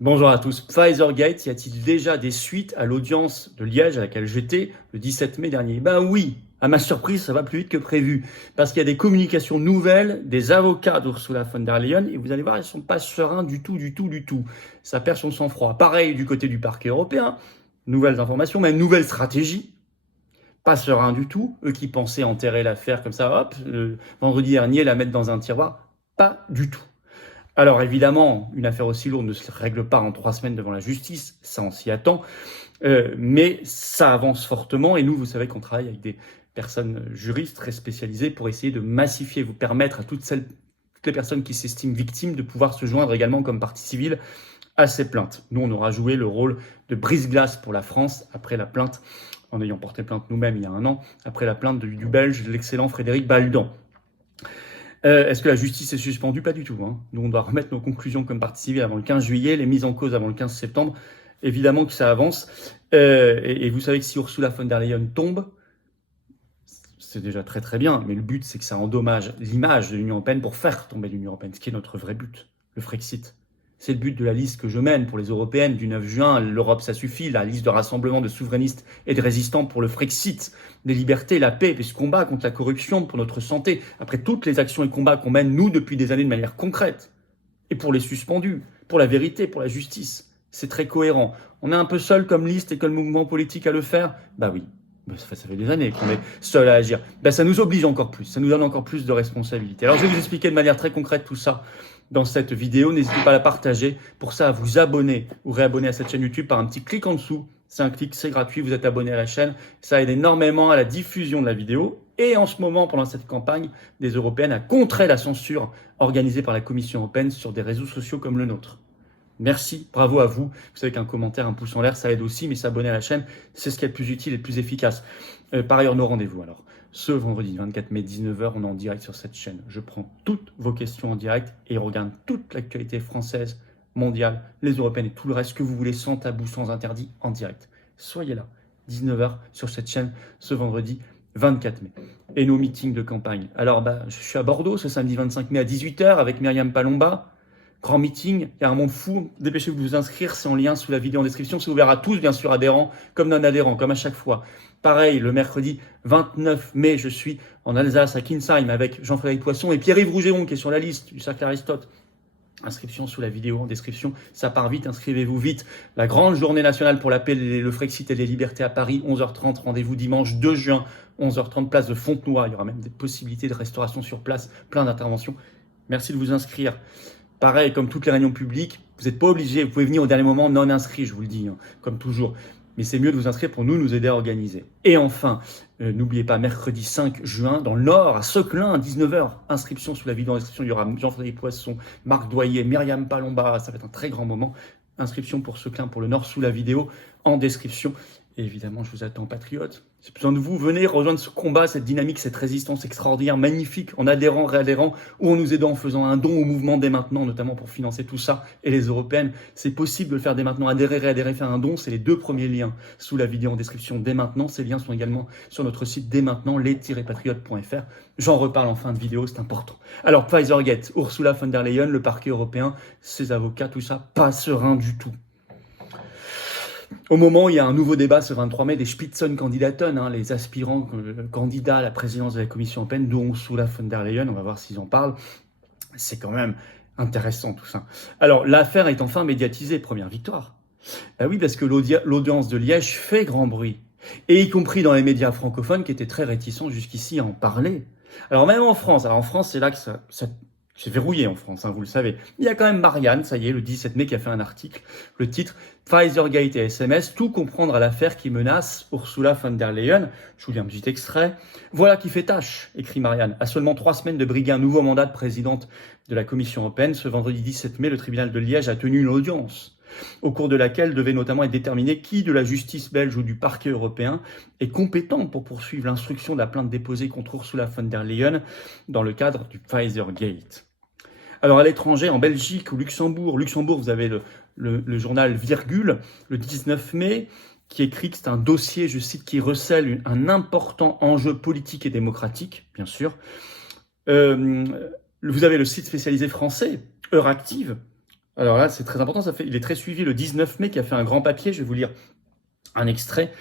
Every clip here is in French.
Bonjour à tous. Pfizergate, y a-t-il déjà des suites à l'audience de Liège à laquelle j'étais le 17 mai dernier? Ben oui, à ma surprise, ça va plus vite que prévu. Parce qu'il y a des communications nouvelles des avocats d'Ursula von der Leyen et vous allez voir, ils sont pas sereins du tout, du tout, du tout. Ça perd son sang-froid. Pareil du côté du parquet européen. Nouvelles informations, même nouvelle stratégie. Pas serein du tout. Eux qui pensaient enterrer l'affaire comme ça, hop, vendredi dernier, la mettre dans un tiroir. Pas du tout. Alors évidemment, une affaire aussi lourde ne se règle pas en 3 semaines devant la justice, ça on s'y attend, mais ça avance fortement et nous, vous savez qu'on travaille avec des personnes juristes très spécialisées pour essayer de massifier, vous permettre à toutes les personnes qui s'estiment victimes de pouvoir se joindre également comme partie civile à ces plaintes. Nous, on aura joué le rôle de brise-glace pour la France après la plainte, en ayant porté plainte nous-mêmes il y a un an, après la plainte du Belge, l'excellent Frédéric Baldan. Est-ce que la justice est suspendue? Pas du tout. Hein. Nous, on doit remettre nos conclusions comme partie civile avant le 15 juillet, les mises en cause avant le 15 septembre. Évidemment que ça avance. Et vous savez que si Ursula von der Leyen tombe, c'est déjà très très bien, mais le but c'est que ça endommage l'image de l'Union européenne pour faire tomber l'Union européenne, ce qui est notre vrai but, le Frexit. C'est le but de la liste que je mène pour les européennes du 9 juin. L'Europe, ça suffit. La liste de rassemblement de souverainistes et de résistants pour le Frexit, des libertés, la paix, et ce combat contre la corruption pour notre santé. Après toutes les actions et combats qu'on mène, nous, depuis des années de manière concrète. Et pour les suspendus, pour la vérité, pour la justice. C'est très cohérent. On est un peu seul comme liste et comme mouvement politique à le faire? Bah oui. Ça fait des années qu'on est seul à agir. Ça nous oblige encore plus. Ça nous donne encore plus de responsabilités. Alors, je vais vous expliquer de manière très concrète tout ça dans cette vidéo. N'hésitez pas à la partager. Pour ça, à vous abonner ou réabonner à cette chaîne YouTube par un petit clic en dessous. C'est un clic, c'est gratuit. Vous êtes abonné à la chaîne. Ça aide énormément à la diffusion de la vidéo. Et en ce moment, pendant cette campagne des Européennes, à contrer la censure organisée par la Commission européenne sur des réseaux sociaux comme le nôtre. Merci, bravo à vous. Vous savez qu'un commentaire, un pouce en l'air, ça aide aussi, mais s'abonner à la chaîne, c'est ce qui est le plus utile et le plus efficace. Par ailleurs, nos rendez-vous alors. Ce vendredi 24 mai 19h, on est en direct sur cette chaîne. Je prends toutes vos questions en direct et regarde toute l'actualité française, mondiale, les européennes et tout le reste que vous voulez sans tabou, sans interdit, en direct. Soyez là, 19h sur cette chaîne ce vendredi 24 mai. Et nos meetings de campagne. Alors, je suis à Bordeaux ce samedi 25 mai à 18h avec Myriam Palomba. Grand meeting, il y a un monde fou, dépêchez-vous de vous inscrire, c'est en lien sous la vidéo en description, c'est ouvert à tous, bien sûr, adhérents comme non-adhérents, comme à chaque fois. Pareil, le mercredi 29 mai, je suis en Alsace, à Kinsheim, avec Jean-Frédéric Poisson et Pierre-Yves Rougeron, qui est sur la liste du Cercle Aristote. Inscription sous la vidéo en description, ça part vite, inscrivez-vous vite. La grande journée nationale pour la paix, le Frexit et les libertés à Paris, 11h30, rendez-vous dimanche 2 juin, 11h30, place de Fontenoy, il y aura même des possibilités de restauration sur place, plein d'interventions. Merci de vous inscrire. Pareil, comme toutes les réunions publiques, vous n'êtes pas obligé, vous pouvez venir au dernier moment non inscrit, je vous le dis, hein, comme toujours. Mais c'est mieux de vous inscrire pour nous aider à organiser. Et enfin, n'oubliez pas, mercredi 5 juin, dans le Nord, à Seclin, à 19h, inscription sous la vidéo en description, il y aura Jean-Frédéric Poisson, Marc Doyer, Myriam Palomba, ça va être un très grand moment. Inscription pour Seclin, pour le Nord, sous la vidéo en description. Et évidemment, je vous attends, patriotes. J'ai besoin de vous. Venez rejoindre ce combat, cette dynamique, cette résistance extraordinaire, magnifique, en adhérant, réadhérant, ou en nous aidant en faisant un don au mouvement dès maintenant, notamment pour financer tout ça et les européennes. C'est possible de le faire dès maintenant. Adhérer, réadhérer, faire un don, c'est les 2 premiers liens sous la vidéo en description dès maintenant. Ces liens sont également sur notre site dès maintenant, les-patriotes.fr. J'en reparle en fin de vidéo, c'est important. Alors, Pfizergate, Ursula von der Leyen, le parquet européen, ses avocats, tout ça, pas serein du tout. Au moment où il y a un nouveau débat ce 23 mai des Spitzenkandidaten, les aspirants candidats à la présidence de la Commission européenne, dont Ursula von der Leyen, on va voir s'ils en parlent. C'est quand même intéressant tout ça. Alors l'affaire est enfin médiatisée, première victoire. Oui, parce que l'audience de Liège fait grand bruit, et y compris dans les médias francophones qui étaient très réticents jusqu'ici à en parler. Alors même en France, c'est là que ça c'est verrouillé en France, vous le savez. Il y a quand même Marianne, ça y est, le 17 mai, qui a fait un article, le titre « Pfizergate et SMS, tout comprendre à l'affaire qui menace Ursula von der Leyen ». Je vous lis un petit extrait. « Voilà qui fait tâche », écrit Marianne. À seulement 3 semaines de briguer un nouveau mandat de présidente de la Commission européenne, ce vendredi 17 mai, le tribunal de Liège a tenu une audience, au cours de laquelle devait notamment être déterminé qui de la justice belge ou du parquet européen est compétent pour poursuivre l'instruction de la plainte déposée contre Ursula von der Leyen dans le cadre du Pfizergate. Alors à l'étranger, en Belgique ou Luxembourg, vous avez le journal Virgule, le 19 mai, qui écrit que c'est un dossier, je cite, qui recèle un important enjeu politique et démocratique, bien sûr. Vous avez le site spécialisé français, Euractiv, Alors là, c'est très important, il est très suivi le 19 mai, qui a fait un grand papier, je vais vous lire un extrait.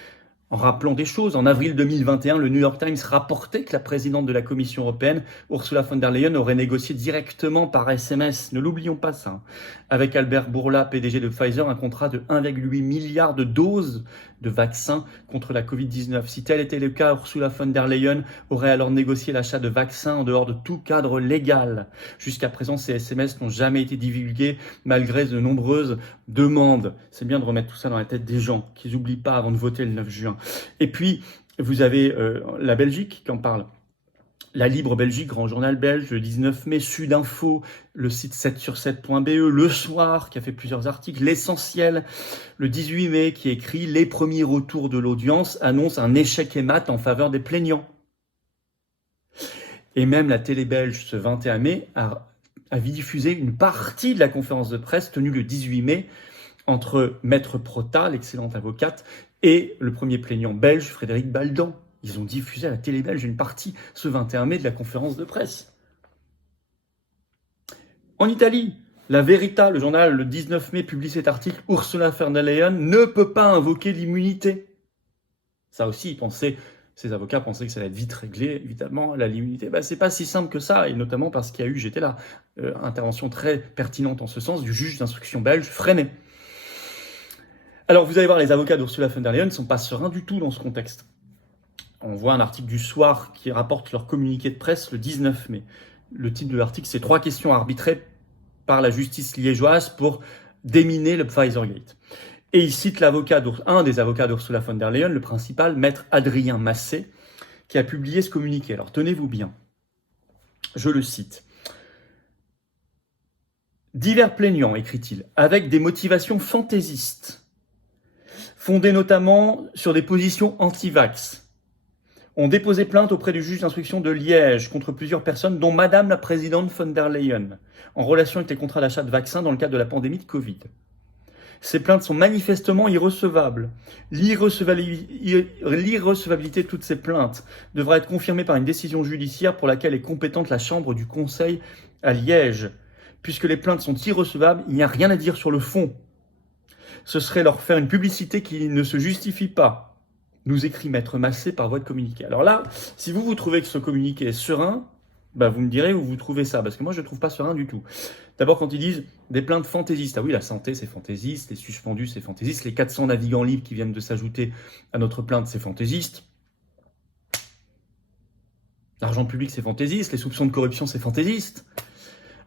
En rappelant des choses, en avril 2021, le New York Times rapportait que la présidente de la Commission européenne, Ursula von der Leyen, aurait négocié directement par SMS, ne l'oublions pas ça, avec Albert Bourla, PDG de Pfizer, un contrat de 1,8 milliard de doses de vaccins contre la Covid-19. Si tel était le cas, Ursula von der Leyen aurait alors négocié l'achat de vaccins en dehors de tout cadre légal. Jusqu'à présent, ces SMS n'ont jamais été divulgués malgré de nombreuses demandes. C'est bien de remettre tout ça dans la tête des gens, qu'ils n'oublient pas avant de voter le 9 juin. Et puis, vous avez la Belgique qui en parle. La Libre Belgique, grand journal belge, le 19 mai, Sudinfo, le site 7sur7.be, Le Soir, qui a fait plusieurs articles, L'Essentiel, le 18 mai, qui écrit « Les premiers retours de l'audience annoncent un échec émat en faveur des plaignants ». Et même la télé belge, ce 21 mai, a diffusé une partie de la conférence de presse tenue le 18 mai entre Maître Prota, l'excellente avocate, et le premier plaignant belge, Frédéric Baldan. Ils ont diffusé à la télé belge une partie, ce 21 mai, de la conférence de presse. En Italie, La Verità, le journal, le 19 mai, publie cet article « Ursula von der Leyen ne peut pas invoquer l'immunité ». Ça aussi, ces avocats pensaient que ça allait être vite réglé, évidemment, l'immunité. C'est pas si simple que ça, et notamment parce qu'il y a eu, j'étais là, intervention très pertinente en ce sens, du juge d'instruction belge, Freinet. Alors, vous allez voir, les avocats d'Ursula von der Leyen ne sont pas sereins du tout dans ce contexte. On voit un article du Soir qui rapporte leur communiqué de presse le 19 mai. Le titre de l'article, c'est « 3 questions arbitrées par la justice liégeoise pour déminer le Pfizergate ». Et il cite un des avocats d'Ursula von der Leyen, le principal, maître Adrien Massé, qui a publié ce communiqué. Alors, tenez-vous bien. Je le cite. « Divers plaignants, écrit-il, avec des motivations fantaisistes, fondées notamment sur des positions anti-vax, ont déposé plainte auprès du juge d'instruction de Liège contre plusieurs personnes, dont Madame la présidente von der Leyen, en relation avec les contrats d'achat de vaccins dans le cadre de la pandémie de Covid. Ces plaintes sont manifestement irrecevables. L'irrecevabilité de toutes ces plaintes devra être confirmée par une décision judiciaire pour laquelle est compétente la Chambre du Conseil à Liège. Puisque les plaintes sont irrecevables, il n'y a rien à dire sur le fond. Ce serait leur faire une publicité qui ne se justifie pas, nous écrit Maître Massé par voie de communiqué. Alors là, si vous trouvez que ce communiqué est serein, vous me direz où vous trouvez ça, parce que moi je ne le trouve pas serein du tout. D'abord quand ils disent des plaintes fantaisistes, ah oui, la santé c'est fantaisiste, les suspendus c'est fantaisiste, les 400 navigants libres qui viennent de s'ajouter à notre plainte c'est fantaisiste, l'argent public c'est fantaisiste, les soupçons de corruption c'est fantaisiste.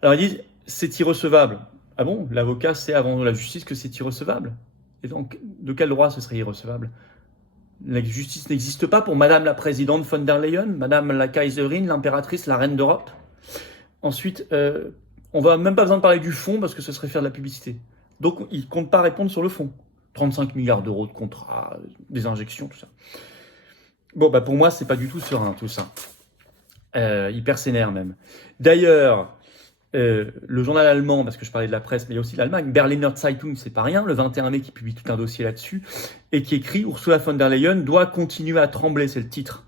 Alors ils disent c'est irrecevable. Ah bon, l'avocat sait avant la justice que c'est irrecevable. Et donc de quel droit ce serait irrecevable ? La justice n'existe pas pour Madame la présidente von der Leyen, Madame la Kaiserin, l'impératrice, la reine d'Europe. Ensuite, on va même pas besoin de parler du fond parce que ce serait faire de la publicité. Donc, ils ne comptent pas répondre sur le fond. 35 milliards d'euros de contrats, des injections, tout ça. Bon, pour moi, c'est pas du tout serein, tout ça. Hyper sénère même. D'ailleurs, le journal allemand, parce que je parlais de la presse, mais il y a aussi l'Allemagne, Berliner Zeitung, c'est pas rien, le 21 mai qui publie tout un dossier là-dessus, et qui écrit « Ursula von der Leyen doit continuer à trembler », c'est le titre.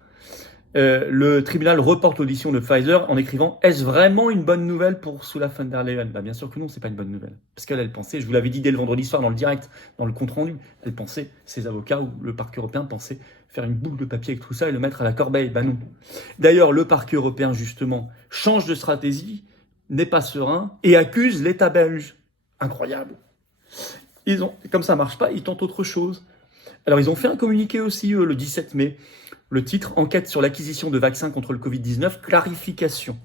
Le tribunal reporte l'audition de Pfizer en écrivant « Est-ce vraiment une bonne nouvelle pour Ursula von der Leyen ?» Bien sûr que non, c'est pas une bonne nouvelle. Parce qu'elle pensait, je vous l'avais dit dès le vendredi soir dans le direct, dans le compte-rendu, elle pensait, ses avocats ou le parquet européen pensaient faire une boule de papier avec tout ça et le mettre à la corbeille. Non. D'ailleurs, le parquet européen, justement, change de stratégie, n'est pas serein et accuse l'État belge. Incroyable. Comme ça marche pas, ils tentent autre chose. Alors ils ont fait un communiqué aussi le 17 mai. Le titre « Enquête sur l'acquisition de vaccins contre le Covid-19, clarification ».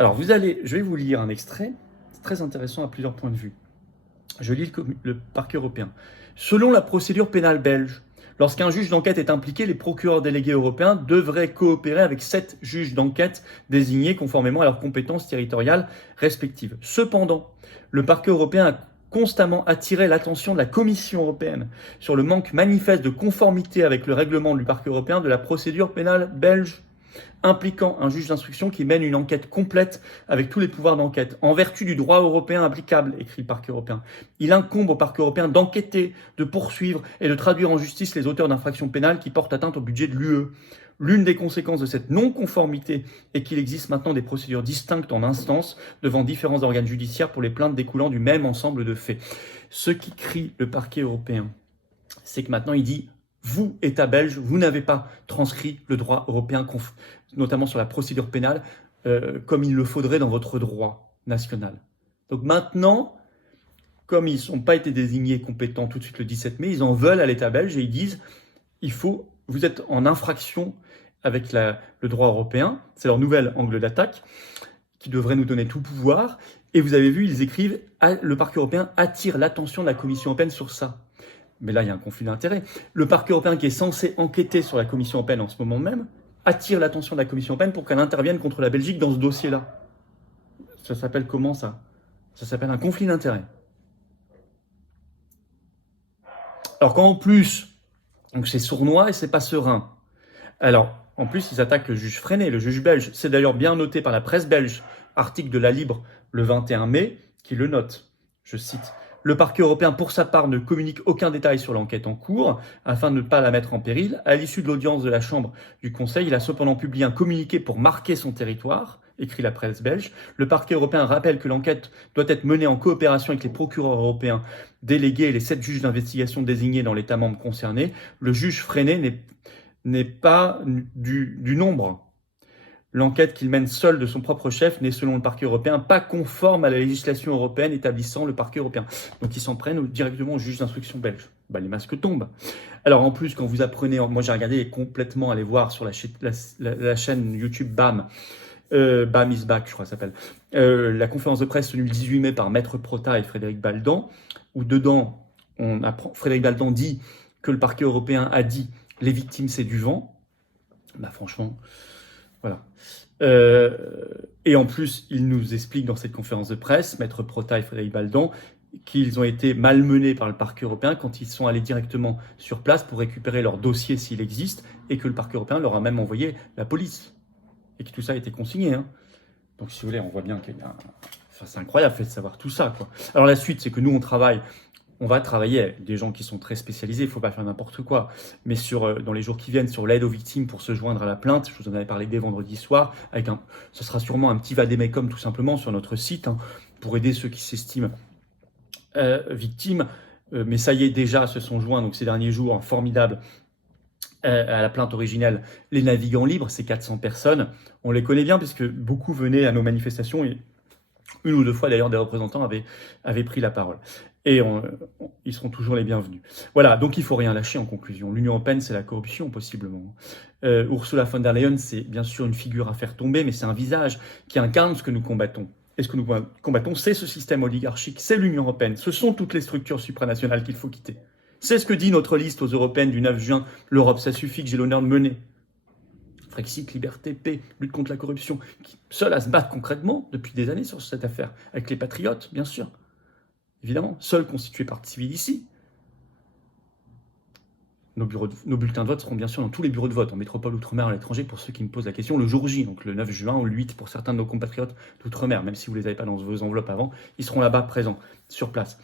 Alors je vais vous lire un extrait, c'est très intéressant à plusieurs points de vue. Je lis le parquet européen. Selon la procédure pénale belge, lorsqu'un juge d'enquête est impliqué, les procureurs délégués européens devraient coopérer avec 7 juges d'enquête désignés conformément à leurs compétences territoriales respectives. Cependant, le parquet européen a constamment attiré l'attention de la Commission européenne sur le manque manifeste de conformité avec le règlement du parquet européen de la procédure pénale belge, impliquant un juge d'instruction qui mène une enquête complète avec tous les pouvoirs d'enquête. En vertu du droit européen applicable, écrit le parquet européen, il incombe au parquet européen d'enquêter, de poursuivre et de traduire en justice les auteurs d'infractions pénales qui portent atteinte au budget de l'UE. L'une des conséquences de cette non-conformité est qu'il existe maintenant des procédures distinctes en instance devant différents organes judiciaires pour les plaintes découlant du même ensemble de faits. Ce qui crie le parquet européen, c'est que maintenant il dit « Vous, État belge, vous n'avez pas transcrit le droit européen, notamment sur la procédure pénale, comme il le faudrait dans votre droit national. » Donc maintenant, comme ils n'ont pas été désignés compétents tout de suite le 17 mai, ils en veulent à l'État belge et ils disent « Vous êtes en infraction avec le droit européen. » C'est leur nouvel angle d'attaque qui devrait nous donner tout pouvoir. Et vous avez vu, ils écrivent « Le parquet européen attire l'attention de la Commission européenne sur ça. » Mais là, il y a un conflit d'intérêts. Le parquet européen qui est censé enquêter sur la Commission européenne en ce moment même attire l'attention de la Commission européenne pour qu'elle intervienne contre la Belgique dans ce dossier-là. Ça s'appelle comment ça? Ça s'appelle un conflit d'intérêts. Alors qu'en plus, donc c'est sournois et c'est pas serein. Alors, en plus, ils attaquent le juge Freinet, le juge belge. C'est d'ailleurs bien noté par la presse belge, article de La Libre le 21 mai, qui le note. Je cite. Le parquet européen, pour sa part, ne communique aucun détail sur l'enquête en cours, afin de ne pas la mettre en péril. À l'issue de l'audience de la Chambre du Conseil, il a cependant publié un communiqué pour marquer son territoire, écrit la presse belge. Le parquet européen rappelle que l'enquête doit être menée en coopération avec les procureurs européens délégués et les 7 juges d'investigation désignés dans l'État membre concerné. Le juge Freinet n'est pas du nombre. L'enquête qu'il mène seul de son propre chef n'est, selon le parquet européen, pas conforme à la législation européenne établissant le parquet européen. Donc ils s'en prennent directement au juge d'instruction belge. Bah, les masques tombent. Alors en plus, quand vous apprenez, moi j'ai regardé complètement, allez voir sur la chaîne YouTube BAM, BAM is back, je crois que ça s'appelle, la conférence de presse tenue le 18 mai par Maître Prota et Frédéric Baldan, où dedans, Frédéric Baldan dit que le parquet européen a dit « les victimes c'est du vent ». Bah franchement... Voilà. Et en plus, il nous explique dans cette conférence de presse, Maître Prota et Frédéric Baldan, qu'ils ont été malmenés par le parquet européen quand ils sont allés directement sur place pour récupérer leur dossier s'il existe, et que le parquet européen leur a même envoyé la police. Et que tout ça a été consigné. Hein. Donc si vous voulez, on voit bien qu'il y a... Enfin, c'est incroyable de savoir tout ça, quoi. Alors la suite, c'est que nous, on va travailler avec des gens qui sont très spécialisés, il ne faut pas faire n'importe quoi. Mais dans les jours qui viennent, sur l'aide aux victimes pour se joindre à la plainte, je vous en avais parlé dès vendredi soir, ce sera sûrement un petit vadémécum tout simplement sur notre site, hein, pour aider ceux qui s'estiment victimes. Mais ça y est, déjà se sont joints donc, ces derniers jours, formidables, à la plainte originelle, les navigants libres, ces 400 personnes. On les connaît bien puisque beaucoup venaient à nos manifestations et une ou deux fois d'ailleurs des représentants avaient pris la parole. Et ils seront toujours les bienvenus. Voilà, donc il ne faut rien lâcher en conclusion. L'Union européenne, c'est la corruption, possiblement. Ursula von der Leyen, c'est bien sûr une figure à faire tomber, mais c'est un visage qui incarne ce que nous combattons. Et ce que nous combattons, c'est ce système oligarchique, c'est l'Union européenne. Ce sont toutes les structures supranationales qu'il faut quitter. C'est ce que dit notre liste aux européennes du 9 juin. L'Europe, ça suffit, que j'ai l'honneur de mener. Frexit, liberté, paix, lutte contre la corruption, seuls à se battre concrètement depuis des années sur cette affaire, avec les patriotes, bien sûr. Évidemment, seuls constitués partie civile ici. Nos bulletins de vote seront bien sûr dans tous les bureaux de vote, en métropole, outre-mer, à l'étranger, pour ceux qui me posent la question, le jour J, donc le 9 juin ou le 8 pour certains de nos compatriotes d'outre-mer, même si vous ne les avez pas dans vos enveloppes avant, ils seront là-bas présents, sur place.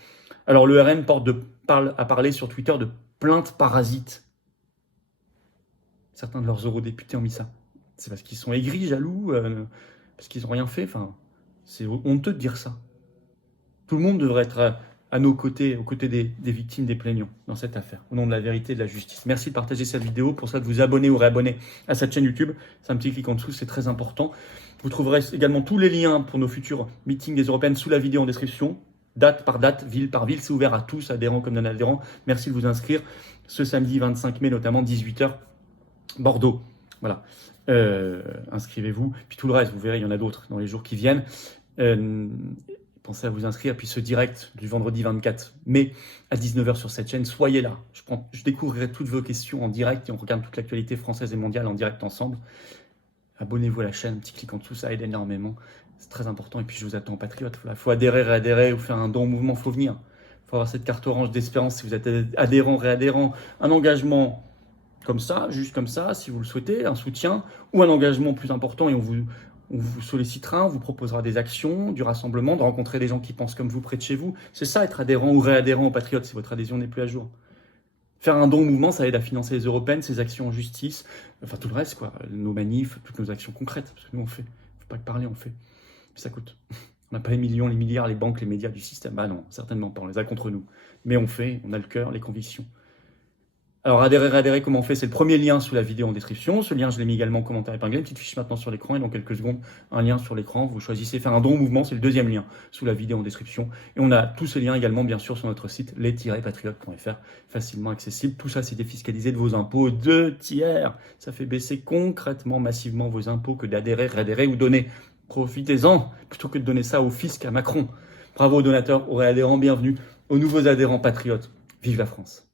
Alors le RN a parlé sur Twitter de plainte parasite. Certains de leurs eurodéputés ont mis ça. C'est parce qu'ils sont aigris, jaloux, parce qu'ils n'ont rien fait. Enfin, c'est honteux de dire ça. Tout le monde devrait être à nos côtés, aux côtés des victimes, des plaignants dans cette affaire, au nom de la vérité et de la justice. Merci de partager cette vidéo. Pour ça, de vous abonner ou réabonner à cette chaîne YouTube. C'est un petit clic en dessous, c'est très important. Vous trouverez également tous les liens pour nos futurs meetings des Européennes sous la vidéo en description. Date par date, ville par ville, c'est ouvert à tous, adhérents comme non-adhérents. Merci de vous inscrire. Ce samedi 25 mai, notamment 18h, Bordeaux. Voilà. Inscrivez-vous. Puis tout le reste, vous verrez, il y en a d'autres dans les jours qui viennent. Pensez à vous inscrire. Puis ce direct du vendredi 24 mai à 19h sur cette chaîne, soyez là. Je découvrirai toutes vos questions en direct et on regarde toute l'actualité française et mondiale en direct ensemble. Abonnez-vous à la chaîne, petit clic en dessous, ça aide énormément. C'est très important. Et puis je vous attends, patriotes. Il faut adhérer, réadhérer ou faire un don au mouvement, il faut venir. Il faut avoir cette carte orange d'espérance si vous êtes adhérent, réadhérent. Un engagement comme ça, juste comme ça, si vous le souhaitez, un soutien, ou un engagement plus important et on vous sollicitera, on vous proposera des actions, du rassemblement, de rencontrer des gens qui pensent comme vous près de chez vous. C'est ça, être adhérent ou réadhérent aux Patriotes, si votre adhésion n'est plus à jour. Faire un don au mouvement, ça aide à financer les européennes, ses actions en justice, enfin tout le reste, quoi. Nos manifs, toutes nos actions concrètes. Parce que nous, on fait. Faut pas que parler, on fait. Puis ça coûte. On n'a pas les millions, les milliards, les banques, les médias du système. Ah non, certainement pas, on les a contre nous. Mais on fait, on a le cœur, les convictions. Alors adhérer, comment on fait? C'est le premier lien sous la vidéo en description. Ce lien, je l'ai mis également en commentaire épinglé. Une petite fiche maintenant sur l'écran et dans quelques secondes, un lien sur l'écran. Vous choisissez faire un don au mouvement, c'est le deuxième lien sous la vidéo en description. Et on a tous ces liens également, bien sûr, sur notre site les-patriotes.fr, facilement accessible. Tout ça, c'est défiscalisé de vos impôts 2 tiers. Ça fait baisser concrètement, massivement vos impôts que d'adhérer, réadhérer ou donner. Profitez-en, plutôt que de donner ça au fisc à Macron. Bravo aux donateurs, aux réadhérents, bienvenue aux nouveaux adhérents patriotes. Vive la France!